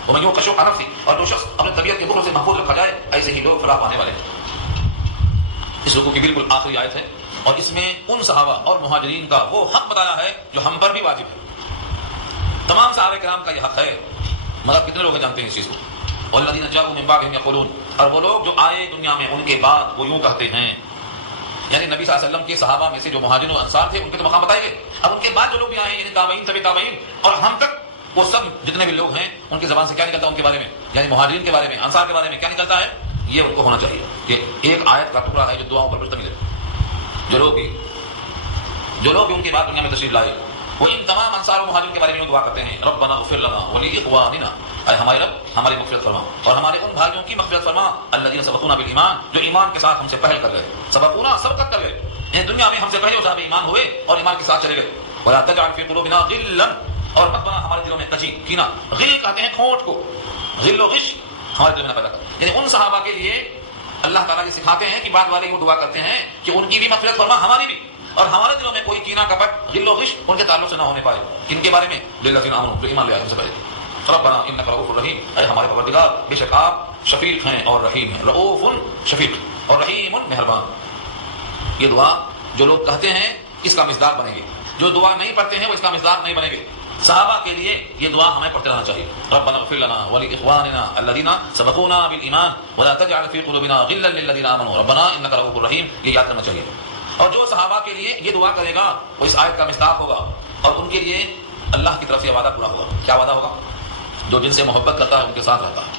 وَمَن يُوقَ شُحَّ نَفْسِهِ, اور جو شخص اپنے طبیعت کے بخل سے محفوظ رکھا جائے ایسے ہی لوگ فلاح پانے والے ہیں. اس رکوع کی بالکل آخری آیت ہے اور اس میں ان صحابہ اور مہاجرین کا وہ حق بتایا ہے جو ہم پر بھی واجب ہے. تمام صحابہ کرام کا یہ حق ہے, مگر کتنے لوگ جانتے ہیں اس چیز کو. وَالَّذِينَ جَاءُوا مِن بَعْدِهِمْ يَقُولُونَ, اور وہ لوگ جو آئے دنیا میں ان کے بعد وہ یوں کہتے ہیں, یعنی نبی صلی اللہ علیہ وسلم کے صحابہ میں سے جو مہاجرین و انصار تھے ان کے تو مقام بتائے گئے, اب ان کے بعد جو لوگ بھی آئے یعنی تابعین, طبی تابعین اور ہم تک, وہ سب جتنے بھی لوگ ہیں ان کی زبان سے کیا نکلتا ہے ان کے بارے میں, یعنی مہاجرین کے بارے میں, انصار کے بارے میں کیا نکلتا ہے, یہ ان کو ہونا چاہیے. یہ ایک آیت کا ٹکڑا ہے جو دعاؤں پر مشتمل ہے. جو لوگ بھی ان کے بعد دنیا میں تشریف لائے وہ ان تمام انصار و مہاجرین کے بارے میں دعا کرتے ہیں, ربنا اغفر لنا ولاخواننا, اے ہمارے رب ہماری مغفرت فرما اور ہمارے ان بھائیوں کی مغفرت فرما, الذین سبقونا بالایمان, جو ایمان کے ساتھ ہم سے پہل کر گئے. سبقونا سبقت کر گئے, یعنی دنیا میں ہم سے پہلے صاحب ایمان ہوئے اور ایمان کے ساتھ چلے گئے. ولا تجعل فی قلوبنا غلا, اور مت بنا ہمارے دلوں میں کجی, کینہ. غل کہتے ہیں کھوٹ کو, غل و غش ہمارے دل میں نہ پیدا کر. یعنی ان صحابہ کے لیے اللہ تعالیٰ یہ سکھاتے ہیں کہ بعد والے وہ دعا کرتے ہیں کہ ان کی بھی مغفرت فرما, ہماری بھی, اور ہمارے دلوں میں کوئی کینہ کپٹ غل و غش ان کے تعلق سے نہ ہونے پائے. کن کے بارے میں, للذین آمنوا, جو ایمان لے آئے ان سے پہلے. ربنا انک رؤوف رحیم, اے ہمارے پروردگار بے شک آپ شفیق ہیں اور رحیم ہیں. رؤوف شفیق اور رحیم مہربان. یہ دعا جو لوگ کہتے ہیں اس کا مصداق بنے گی, جو دعا نہیں پڑھتے ہیں وہ اس کا مصداق نہیں بنے گی. صحابہ کے لیے یہ دعا ہمیں پڑھتے رہنا چاہیے. ربنا اغفر لنا ولاخواننا الذین سبقونا بالایمان ولا تجعل فی قلوبنا غلا للذین آمنوا ربنا انک رؤوف رحیم, یہ یاد کرنا چاہیے. اور جو صحابہ کے لیے یہ دعا کرے گا وہ اس آیت کا مصداق ہوگا، اور ان کے لیے اللہ کی طرف سے وعدہ پورا ہوگا۔ کیا وعدہ ہوگا؟ جو جن سے محبت کرتا ہے ان کے ساتھ رہتا ہے،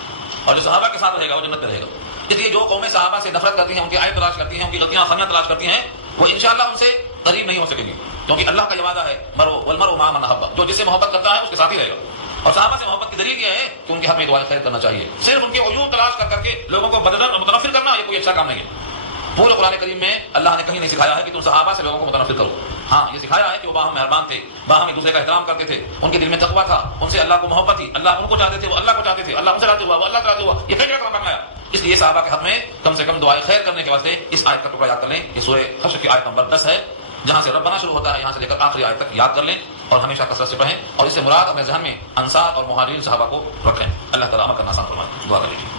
اور جو صحابہ کے ساتھ رہے گا وہ جنت میں رہے گا۔ اس لیے جو قومیں صحابہ سے نفرت کرتی ہیں، ان کی عیب تلاش کرتی ہیں، ان کی غلطیاں خامیاں تلاش کرتی ہیں، وہ انشاءاللہ ان سے قریب نہیں ہو سکیں گے، کیونکہ اللہ کا یہ وعدہ ہے مرو والمرء مع من احب، جو جس سے محبت کرتا ہے اس کے ساتھ ہی رہے گا۔ اور صحابہ سے محبت کی دلیل یہ ہے کہ ان کے حق میں دعائیں خیر کرنا چاہیے۔ صرف ان کے عیوب تلاش کر کے لوگوں کو بدل اور متنفر کرنا یہ کوئی اچھا کام نہیں ہے۔ پورے قرآن کریم میں اللہ نے کہیں نہیں سکھایا ہے کہ تم صحابہ سے لوگوں کو متنفر کرو۔ ہاں یہ سکھایا ہے کہ وہ باہم مہربان تھے، باہم ایک دوسرے کا احترام کرتے تھے، ان کے دل میں تقویٰ تھا، ان سے اللہ کو محبت تھی، اللہ ان کو چاہتے تھے، وہ اللہ کو چاہتے تھے، اللہ ان سے راضی ہوا، وہ اللہ سے راضی ہوا، یہ کئی جگہ کام بنایا۔ اس لیے صحابہ کے حق میں کم سے کم دعائیں خیر کرنے کے واسطے اس آیت کا ٹکڑا یاد کر لیں۔ یہ سورہ حشر کی آیت نمبر 10 ہے، جہاں سے ربنا شروع ہوتا ہے، یہاں سے لے کر آخری آیت تک یاد کر لیں اور ہمیشہ کثرت سے پڑھیں، اور اس سے مراد اپنے ذہن میں انصار اور مہاجرین صحابہ کو رکھیں۔ اللہ تعالیٰ عمل کرنا آسان فرمائے۔ دعا کر لیجیے۔